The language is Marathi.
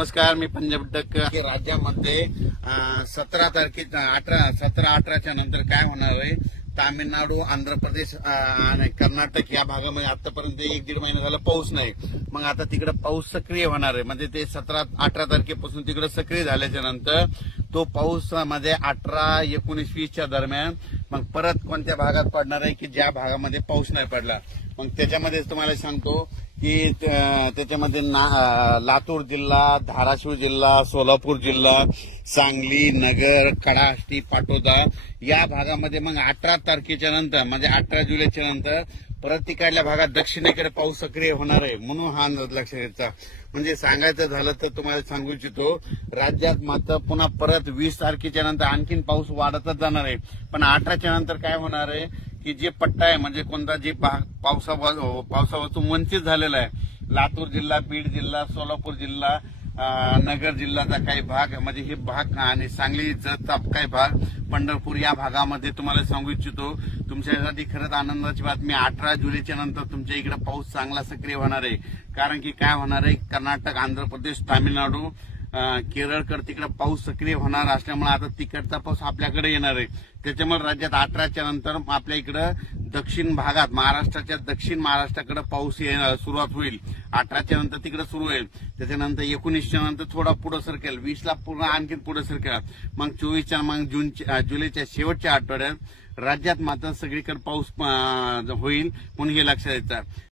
नमस्कार, मी पंजाब डक. राज्यामध्ये 17 तारखेच्या 17-18च्या नंतर काय होणार आहे? तामिळनाडू, आंध्र प्रदेश आणि कर्नाटक या भागामध्ये आतापर्यंत 1-1.5 महिना झाला पाऊस नाही. मग आता तिकडे पाऊस सक्रिय होणार आहे. म्हणजे ते 17-18 तारखेपासून तिकडे सक्रिय झाल्याच्या नंतर तो पाऊस मध्ये 18, 19, 20च्या दरम्यान मग परत कोणत्या भागात पडणार आहे की ज्या भागामध्ये पाऊस नाही पडला. मग त्याच्यामध्ये तुम्हाला सांगतो की त्याच्यामध्ये लातूर जिल्हा, धाराशिव जिल्हा, सोलापूर जिल्हा, सांगली, नगर, कडाष्टी, पाटोदा या भागामध्ये मग 18 तारखेच्या नंतर म्हणजे 18 जुलैच्या नंतर परत तिकडल्या भागात दक्षिणेकडे पाऊस सक्रिय होणार आहे. म्हणून हा अंदाज लक्षात घ्यायचा. म्हणजे सांगायचं झालं तर तुम्हाला सांगू इच्छितो, राज्यात मात्र पुन्हा परत 20 तारखेच्या नंतर आणखीन पाऊस वाढतच जाणार आहे. पण 18च्या नंतर काय होणार आहे की जे पट्टा आहे म्हणजे कोणता जे पावसापासून वंचित झालेला आहे, लातूर जिल्हा, बीड जिल्हा, सोलापूर जिल्हा, नगर जिल्ह्याचा काही भाग म्हणजे हे भाग आणि सांगली जतचा काही भाग, पंढरपूर या भागामध्ये तुम्हाला सांगू इच्छितो तुमच्यासाठी खरंच आनंदाची बातमी. 18 जुलैच्या नंतर तुमच्या इकडे पाऊस चांगला सक्रिय होणार आहे. कारण की काय होणार आहे, कर्नाटक, आंध्र प्रदेश, तामिळनाडू, केरळकडे तिकडे पाऊस सक्रिय होणार असल्यामुळे आता तिकडचा पाऊस आपल्याकडे येणार आहे. त्याच्यामुळे राज्यात 18च्या नंतर आपल्या इकडे दक्षिण भागात महाराष्ट्राच्या दक्षिण महाराष्ट्राकडे पाऊस सुरुवात होईल. 18च्या नंतर तिकडे सुरू होईल. त्याच्यानंतर 19च्या नंतर थोडा पुढे सरकेल, 20ला पूर्ण आणखी पुढे सरकेल. मग 24च्या मग जुलैच्या शेवटच्या आठवड्यात राज्यात मात्र सगळीकडे पाऊस होईल. म्हणून हे लक्षात द्यायचं.